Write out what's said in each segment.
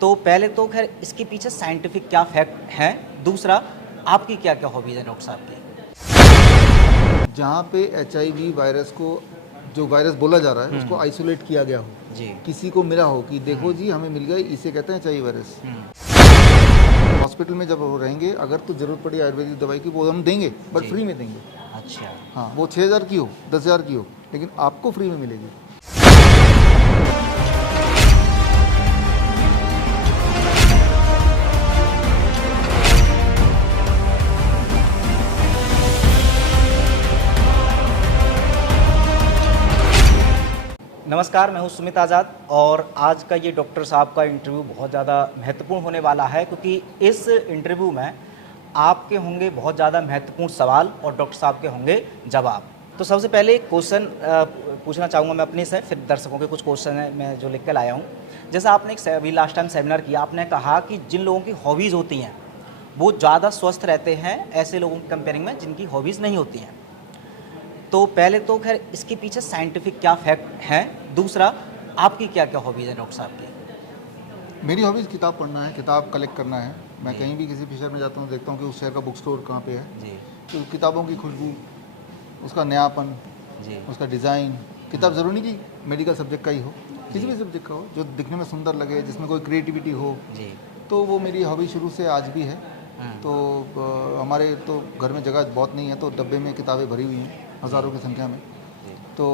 तो पहले तो खैर इसके पीछे साइंटिफिक क्या फैक्ट है, दूसरा आपकी क्या क्या हॉबीज है डॉक्टर साहब की? जहाँ पे HIV वायरस को, जो वायरस बोला जा रहा है, उसको आइसोलेट किया गया हो, जी। किसी को मिला हो कि देखो जी हमें मिल गया, इसे कहते हैं HIV वायरस। हॉस्पिटल में जब वो रहेंगे, अगर तो जरूरत पड़ी आयुर्वेदिक दवाई की, वो हम देंगे, बट फ्री में देंगे। अच्छा। हाँ, वो 6,000 की हो, 10,000 की हो, लेकिन आपको फ्री में मिलेगी। नमस्कार, मैं हूं सुमित आज़ाद और आज का ये डॉक्टर साहब का इंटरव्यू बहुत ज़्यादा महत्वपूर्ण होने वाला है, क्योंकि इस इंटरव्यू में आपके होंगे बहुत ज़्यादा महत्वपूर्ण सवाल और डॉक्टर साहब के होंगे जवाब। तो सबसे पहले एक क्वेश्चन पूछना चाहूँगा मैं अपने से, फिर दर्शकों के कुछ क्वेश्चन हैं मैं जो लिख कर लाया हूँ। जैसा आपने अभी लास्ट टाइम सेमिनार किया, आपने कहा कि जिन लोगों की हॉबीज़ होती हैं वो ज़्यादा स्वस्थ रहते हैं ऐसे लोगों की कंपेयरिंग में जिनकी हॉबीज़ नहीं होती हैं। तो पहले तो खैर इसके पीछे साइंटिफिक क्या फैक्ट है, दूसरा आपकी क्या क्या हॉबीज़ है डॉक्टर साहब की? मेरी हॉबीज़ किताब पढ़ना है, किताब कलेक्ट करना है। मैं कहीं भी किसी भी शहर में जाता हूँ, देखता हूँ कि उस शहर का बुक स्टोर कहाँ पे है। जी तो किताबों की खुशबू, उसका नयापन, जी उसका डिज़ाइन। किताब ज़रूरी नहीं कि मेडिकल सब्जेक्ट का ही हो, किसी भी सब्जेक्ट का हो, जो दिखने में सुंदर लगे, जिसमें कोई क्रिएटिविटी हो, जी। तो वो मेरी हॉबी शुरू से आज भी है। तो हमारे तो घर में जगह बहुत नहीं है, तो डब्बे में किताबें भरी हुई हैं हज़ारों की संख्या में। तो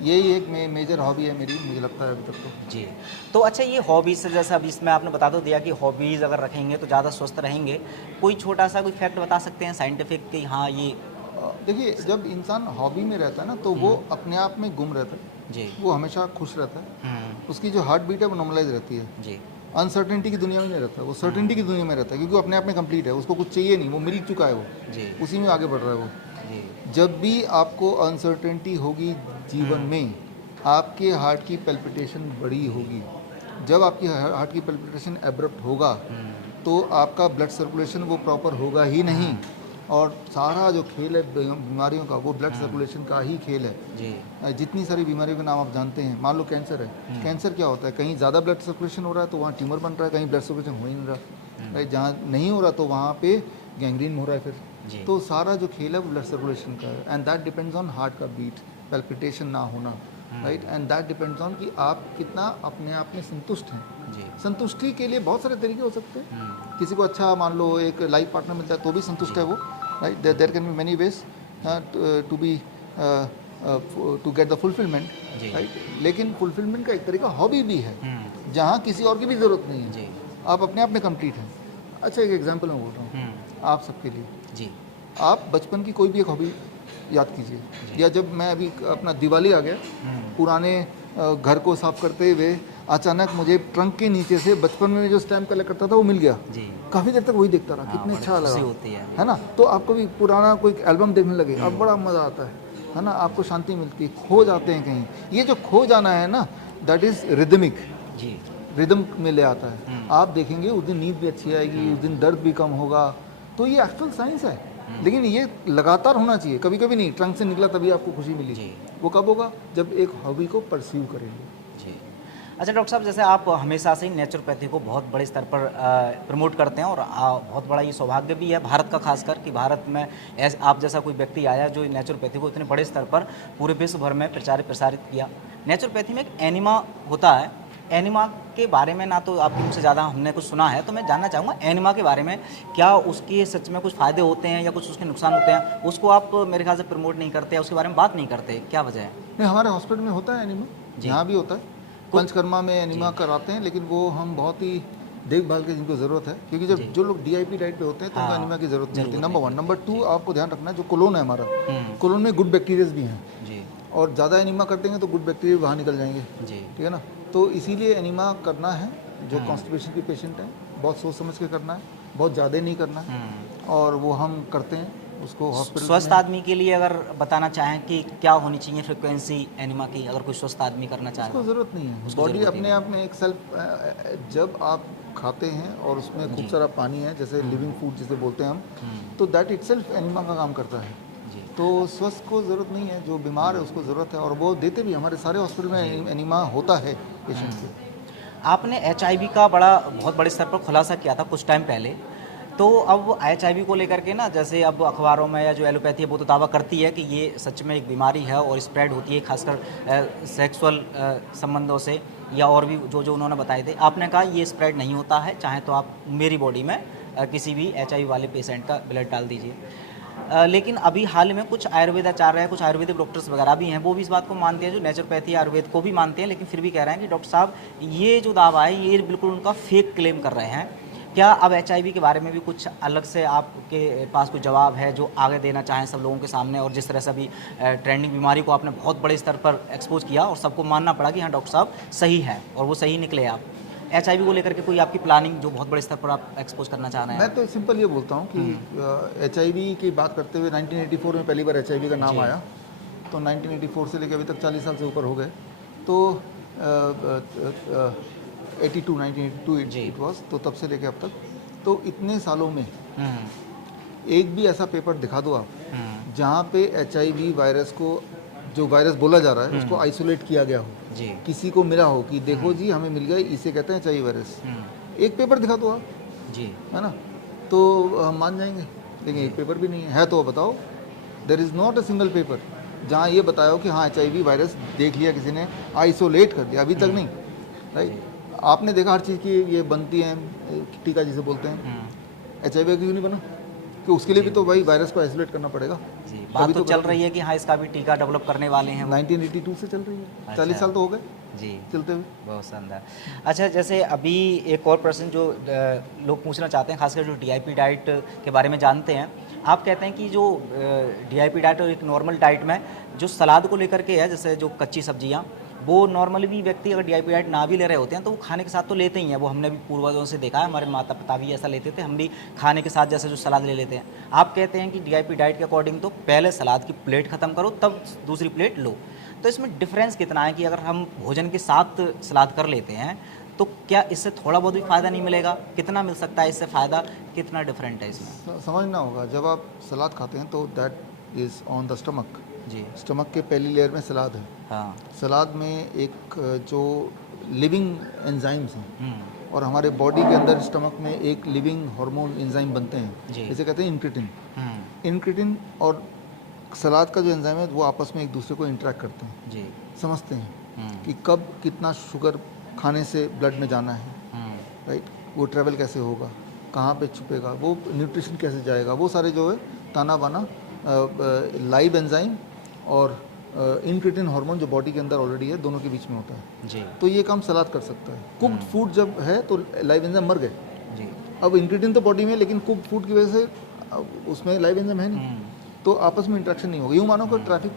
यही एक मेजर हॉबी है मेरी, मुझे लगता है अभी तक तो। जी। तो अच्छा, ये हॉबीज़ से जैसा अभी इसमें आपने बता तो दिया कि हॉबीज़ अगर रखेंगे तो ज़्यादा स्वस्थ रहेंगे, कोई छोटा सा कोई फैक्ट बता सकते हैं साइंटिफिक कि हाँ ये? देखिए, जब इंसान हॉबी में रहता है ना, तो वो अपने आप में गुम रहता है, जी। वो हमेशा खुश रहता है, उसकी जो हार्ट बीट है वो नॉर्मलाइज रहती है। जी। अनसर्टेनिटी की दुनिया में नहीं रहता, वो सर्टेनिटी की दुनिया में रहता है, क्योंकि वो अपने आप में कंप्लीट है, उसको कुछ चाहिए नहीं, वो मिल चुका है, वो जी। उसी में आगे बढ़ रहा है वो। जी। जब भी आपको अनसर्टेनिटी होगी जीवन में, आपके हार्ट की पैल्पिटेशन बड़ी होगी। जब आपकी हार्ट की पैल्पिटेशन एब्रप्ट होगा, तो आपका ब्लड सर्कुलेशन वो प्रॉपर होगा ही नहीं, और सारा जो खेल है बीमारियों का, वो ब्लड सर्कुलेशन का ही खेल है। जी। जितनी सारी बीमारियों के नाम आप जानते हैं, मान लो कैंसर है, कैंसर क्या होता है, कहीं ज़्यादा ब्लड सर्कुलेशन हो रहा है तो वहाँ ट्यूमर बन रहा है, कहीं ब्लड सर्कुलेशन हो ही नहीं रहा, राइट, जहाँ नहीं हो रहा तो वहाँ पे गैंग्रीन हो रहा है फिर। तो सारा जो खेल है वो ब्लड सर्कुलेशन का है, and that depends on heart का बीट, पैल्पिटेशन ना होना, right, and that depends on कि आप कितना अपने आप में संतुष्ट हैं। संतुष्टि के लिए बहुत सारे तरीके हो सकते हैं। किसी को अच्छा मान लो एक लाइफ पार्टनर मिलता है तो भी संतुष्ट है वो, right, there can be many ways to be to get the fulfilment, right. लेकिन फुलफिलमेंट का एक तरीका हॉबी भी है, जहाँ किसी और की भी ज़रूरत नहीं है, आप अपने आप में कंप्लीट हैं। अच्छा, एक एग्जांपल मैं बोल रहा हूँ आप सबके लिए। जी। आप बचपन की कोई भी एक हॉबी याद कीजिए, या जब मैं अभी अपना दिवाली आ गया, पुराने घर को साफ करते हुए अचानक मुझे ट्रंक के नीचे से बचपन में जो स्टैम्प कलेक्ट करता था वो मिल गया। काफ़ी देर तक वही देखता रहा, कितने अच्छा लगा, है ना। तो आपको भी पुराना कोई एल्बम देखने लगे, अब बड़ा मज़ा आता है ना, आपको शांति मिलती है, खो जाते हैं कहीं। ये जो खो जाना है ना, दैट इज़ रिदमिक, रिदम में ले आता है। आप देखेंगे उस दिन नींद भी अच्छी आएगी, उस दिन दर्द भी कम होगा। तो ये एक्चुअल साइंस है, लेकिन ये लगातार होना चाहिए, कभी कभी नहीं। ट्रंक से निकला तभी आपको खुशी मिली, वो कब होगा, जब एक हॉबी को परस्यू करेंगे। जी। अच्छा डॉक्टर साहब, जैसे आप हमेशा से ही नेचुरोपैथी को बहुत बड़े स्तर पर प्रमोट करते हैं, और बहुत बड़ा ये सौभाग्य भी है भारत का, खासकर कि भारत में आप जैसा कोई व्यक्ति आया जो नेचुरोपैथी को इतने बड़े स्तर पर पूरे विश्व भर में प्रसारित किया। नेचुरोपैथी में एक एनिमा होता है, एनिमा के बारे में ना तो आपके मुझसे ज़्यादा हमने कुछ सुना है, तो मैं जानना चाहूँगा एनिमा के बारे में, क्या उसके सच में कुछ फ़ायदे होते हैं या कुछ उसके नुकसान होते हैं? उसको आप मेरे ख्याल से प्रमोट नहीं करते, उसके बारे में बात नहीं करते, क्या वजह है? नहीं, हमारे हॉस्पिटल में होता है एनिमा, यहाँ भी होता है, पंचकर्मा में एनिमा कराते हैं, लेकिन वो हम बहुत ही देखभाल की जिनको ज़रूरत है, क्योंकि जब जो लोग DIP डाइट पे होते हैं तो उनको एनिमा की ज़रूरत नहीं होती, नंबर 1। नंबर 2, आपको ध्यान रखना है जो कोलोन है हमारा, कोलोन में गुड बैक्टीरियाज भी हैं, और ज़्यादा एनिमा कर देंगे तो गुड बैक्टीरिया बाहर निकल जाएंगे, ठीक है ना। तो इसीलिए एनिमा करना है, जो कॉन्स्टिपेशन की पेशेंट है, बहुत सोच समझ के करना है, बहुत ज़्यादा नहीं करना है, और वो हम करते हैं उसको हॉस्पिटल। स्वस्थ आदमी के लिए अगर बताना चाहें कि क्या होनी चाहिए फ्रिक्वेंसी एनिमा की, अगर कोई स्वस्थ आदमी करना चाहे? उसको ज़रूरत नहीं है, बॉडी अपने आप में एक सेल्फ, जब आप खाते हैं और उसमें खूब सारा पानी है, जैसे लिविंग फूड जिसे बोलते हैं हम, तो दैट इटसेल्फ एनिमा का काम करता है। तो स्वस्थ को ज़रूरत नहीं है, जो बीमार है उसको ज़रूरत है, और वो देते भी, हमारे सारे हॉस्पिटल में एनिमा होता है पेशेंट के। आपने HIV का बहुत बड़े स्तर पर खुलासा किया था कुछ टाइम पहले, तो अब HIV को लेकर के ना, जैसे अब अखबारों में या जो एलोपैथी है वो तो दावा करती है कि ये सच में एक बीमारी है और स्प्रेड होती है खासकर सेक्सुअल संबंधों से, या और भी जो जो उन्होंने बताए थे। आपने कहा ये स्प्रेड नहीं होता है, चाहे तो आप मेरी बॉडी में किसी भी HIV वाले पेशेंट का ब्लड डाल दीजिए। लेकिन अभी हाल में कुछ आयुर्वेदाचार्य हैं, कुछ आयुर्वेदिक डॉक्टर्स वगैरह भी हैं, वो भी इस बात को मानते हैं, जो नेचुरोपैथी आयुर्वेद को भी मानते हैं, लेकिन फिर भी कह रहे हैं कि डॉक्टर साहब ये जो दावा है ये बिल्कुल उनका फेक क्लेम कर रहे हैं। क्या अब HIV के बारे में भी कुछ अलग से आपके पास कुछ जवाब है जो आगे देना चाहें सब लोगों के सामने? और जिस तरह से अभी ट्रेंडिंग बीमारी को आपने बहुत बड़े स्तर पर एक्सपोज किया और सबको मानना पड़ा कि हाँ डॉक्टर साहब सही है, और वो सही निकले। आप HIV को लेकर के कोई आपकी प्लानिंग जो बहुत बड़े स्तर पर आप एक्सपोज करना चाह रहे हैं? मैं तो सिंपल ये बोलता हूँ कि HIV की बात करते हुए 1984 में पहली बार HIV का नाम आया, तो 1984 से लेकर अभी तक 40 साल से ऊपर हो गए, तो 1982 इट वाज, तो तब से लेकर अब तक, तो इतने सालों में एक भी ऐसा पेपर दिखा दो आप जहाँ पे HIV वायरस को, जो वायरस बोला जा रहा है उसको आइसोलेट किया गया हो, जी, किसी को मिला हो कि देखो जी हमें मिल गया, इसे कहते हैं HIV वायरस। एक पेपर दिखा दो आप, जी, है ना, तो हम मान जाएंगे, लेकिन एक पेपर भी नहीं है तो बताओ, there is not a single paper जहाँ ये बताया हो कि हाँ HIV वायरस देख लिया किसी ने, आइसोलेट कर दिया, अभी तक नहीं। राइट, आपने देखा हर चीज़ की ये बनती है टीका जिसे बोलते हैं, HIV क्यों नहीं बना? कि उसके लिए भी तो भाई वायरस को आइसोलेट करना पड़ेगा। जी, बात तो चल रही है कि हाँ इसका भी टीका डेवलप करने वाले हैं। 1982 से चल रही है, 40 साल तो हो गए जी चलते हुए। बहुत शानदार। अच्छा, जैसे अभी एक और प्रश्न जो लोग पूछना चाहते हैं, खासकर जो DIP डाइट के बारे में जानते हैं, आप कहते हैं कि जो DIP डाइट और एक नॉर्मल डाइट में जो सलाद को लेकर के है, जैसे जो कच्ची सब्जियां, वो नॉर्मली भी व्यक्ति अगर DIP डाइट ना भी ले रहे होते हैं तो वो खाने के साथ तो लेते ही हैं। वो हमने भी पूर्वजों से देखा है, हमारे माता पिता भी ऐसा लेते थे, हम भी खाने के साथ जैसे जो सलाद ले लेते हैं। आप कहते हैं कि DIP डाइट के अकॉर्डिंग तो पहले सलाद की प्लेट ख़त्म करो तब दूसरी प्लेट लो। तो इसमें डिफरेंस कितना है कि अगर हम भोजन के साथ सलाद कर लेते हैं तो क्या इससे थोड़ा बहुत भी फ़ायदा नहीं मिलेगा? कितना मिल सकता है इससे फ़ायदा, कितना डिफरेंट है इसमें? समझना होगा, जब आप सलाद खाते हैं तो that is on the stomach. जी, स्टमक के पहली लेयर में सलाद है। हाँ, सलाद में एक जो लिविंग एंजाइम्स हैं, और हमारे बॉडी के अंदर स्टमक में एक लिविंग हार्मोन एंजाइम बनते हैं, जिसे कहते हैं इंक्रेटिन। इंक्रेटिन और सलाद का जो एंजाइम है वो आपस में एक दूसरे को इंटरेक्ट करते हैं, जी, समझते हैं कि कब कितना शुगर खाने से ब्लड में जाना है, राइट, वो ट्रेवल कैसे होगा, कहाँ पे छुपेगा, वो न्यूट्रिशन कैसे जाएगा, वो सारे जो है ताना बाना लाइव एंजाइम और इंक्रेटिन हार्मोन जो बॉडी के अंदर ऑलरेडी है, दोनों के बीच में होता है। जी, तो ये काम सलाद कर सकता है। कुक्ड फूड जब है तो लाइव एंजाइम मर गए। जी, अब इंक्रेटिन तो बॉडी में है, लेकिन कुक्ड फूड की वजह से उसमें लाइव एंजाइम है नहीं, तो आपस में इंटरेक्शन नहीं होगा। यूँ मानो कि ट्रैफिक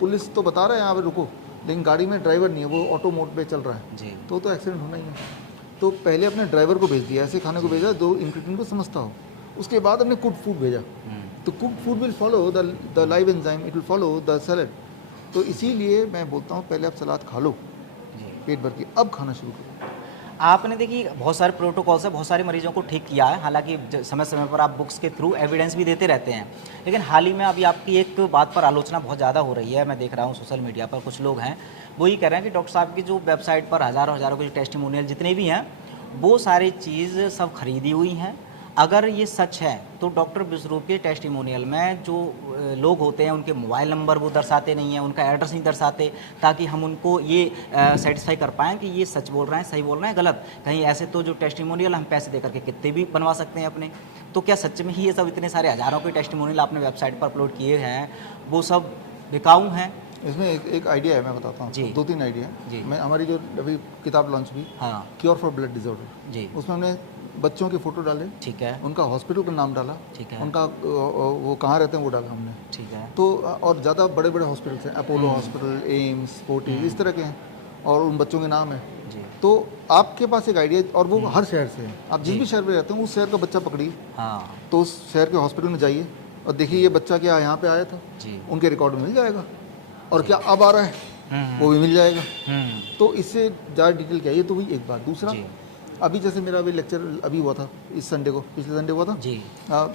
पुलिस तो बता रहा है यहाँ पे रुको, लेकिन गाड़ी में ड्राइवर नहीं है, वो ऑटो मोड पे चल रहा है, जी, तो एक्सीडेंट होना ही है। तो पहले अपने ड्राइवर को भेज दिया, ऐसे खाने को भेजा जो इंक्रेटिन को समझता हो, उसके बाद अपने कुक्ड फूड भेजा, तो cooked food will follow the live enzyme, it will follow the salad. तो इसीलिए मैं बोलता हूँ पहले आप सलाद खा लो पेट भर के, अब खाना शुरू करो। आपने देखिए बहुत सारे प्रोटोकॉल से बहुत सारे मरीजों को ठीक किया है, हालांकि समय समय पर आप बुक्स के थ्रू एविडेंस भी देते रहते हैं, लेकिन हाल ही में अभी आपकी एक बात पर आलोचना बहुत ज़्यादा हो रही है। मैं देख रहा हूँ सोशल मीडिया पर कुछ लोग हैं वो ये कह रहे हैं कि डॉक्टर साहब की जो वेबसाइट पर हज़ारों हज़ारों के टेस्टिमोनियल जितने भी हैं वो सारी चीज़ सब खरीदी हुई हैं। अगर ये सच है तो डॉक्टर विश्वरूप के टेस्टिमोनियल में जो लोग होते हैं उनके मोबाइल नंबर वो दर्शाते नहीं हैं, उनका एड्रेस नहीं दर्शाते, ताकि हम उनको ये सेटिस्फाई कर पाएँ कि ये सच बोल रहे हैं, सही बोल रहे हैं, गलत। कहीं ऐसे तो जो टेस्टिमोनियल हम पैसे दे करके कितने भी बनवा सकते हैं अपने। तो क्या सच में ही ये सब इतने सारे हज़ारों के टेस्टिमोनियल आपने वेबसाइट पर अपलोड किए हैं वो सब बिकाऊ हैं? इसमें एक आइडिया है, मैं बताता हूँ, 2-3 आइडिया है। मैं हमारी जो अभी किताब लॉन्च हुई, हाँ, क्योर फॉर ब्लड डिसऑर्डर, जी, उसमें हमने बच्चों के फोटो डाले, ठीक है, उनका हॉस्पिटल का नाम डाला, ठीक है, उनका वो कहाँ रहते हैं वो डाला हमने, ठीक है, तो और ज़्यादा बड़े बड़े हॉस्पिटल्स हैं, अपोलो हॉस्पिटल, एम्स, फोर्टिस, इस तरह के हैं, और उन बच्चों के नाम है। जी, तो आपके पास एक आइडिया, और वो हर शहर से है, आप जिस भी शहर में रहते हैं उस शहर का बच्चा पकड़िए, हाँ, तो उस शहर के हॉस्पिटल में जाइए और देखिए ये बच्चा क्या यहाँ पे आया था, जी, उनके रिकॉर्ड में मिल जाएगा, और क्या अब आ रहा है वो भी मिल जाएगा। तो इससे ज़्यादा डिटेल क्या है, ये तो वही एक बात। दूसरा, अभी जैसे मेरा अभी लेक्चर अभी हुआ था इस संडे को, पिछले संडे हुआ था जी,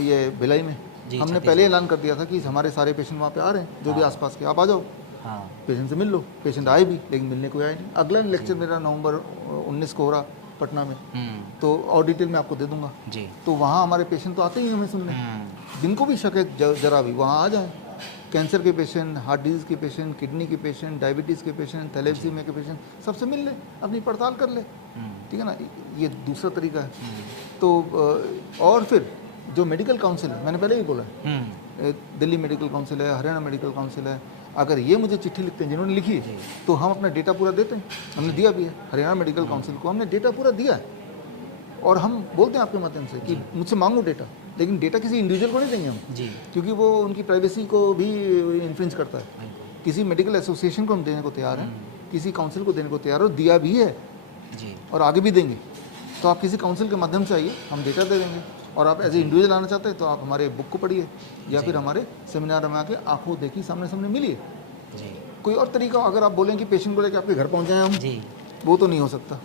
ये भिलाई में, हमने पहले ऐलान कर दिया था कि हमारे सारे पेशेंट वहाँ पे आ रहे हैं, जो भी आसपास के, आप आ जाओ। हाँ पेशेंट से मिल लो। पेशेंट आए भी लेकिन मिलने को आए नहीं। अगला लेक्चर मेरा नवंबर 19 को हो रहा पटना में, तो और डिटेल में आपको दे दूंगा जी। तो वहाँ हमारे पेशेंट तो आते ही हमें सुनने, जिनको भी शक है जरा भी वहाँ आ जाएं। कैंसर के पेशेंट, हार्ट डिजीज़ के पेशेंट, किडनी के पेशेंट, डायबिटीज़ के पेशेंट, थैलेसीमिया के पेशेंट, सबसे मिल ले, अपनी पड़ताल कर ले, ठीक है ना। ये दूसरा तरीका है। तो और फिर जो मेडिकल काउंसिल है, मैंने पहले ही बोला दिल्ली मेडिकल काउंसिल है, हरियाणा मेडिकल काउंसिल है, अगर ये मुझे चिट्ठी लिखते हैं जिन्होंने लिखी है तो हम अपना डेटा पूरा देते हैं। हमने दिया भी है हरियाणा मेडिकल काउंसिल को, हमने डेटा पूरा दिया है और हम बोलते हैं आपके माध्यम से कि मुझसे मांगो डेटा, लेकिन डेटा किसी इंडिविजुअल को नहीं देंगे हम जी, क्योंकि वो उनकी प्राइवेसी को भी इन्फ्रिंज करता है। किसी मेडिकल एसोसिएशन को हम देने को तैयार हैं, किसी काउंसिल को देने को तैयार हो, दिया भी है जी, और आगे भी देंगे। तो आप किसी काउंसिल के माध्यम से आइए, हम डेटा दे देंगे। और आप एज ए इंडिविजुअल आना चाहते हैं तो आप हमारे बुक को पढ़िए या फिर हमारे सेमिनार में आके आंखों देखी सामने सामने मिलिए। जी। कोई और तरीका अगर आप बोलें कि पेशेंट को लेकर आपके घर पहुंच जाएं हम, जी, वो तो नहीं हो सकता।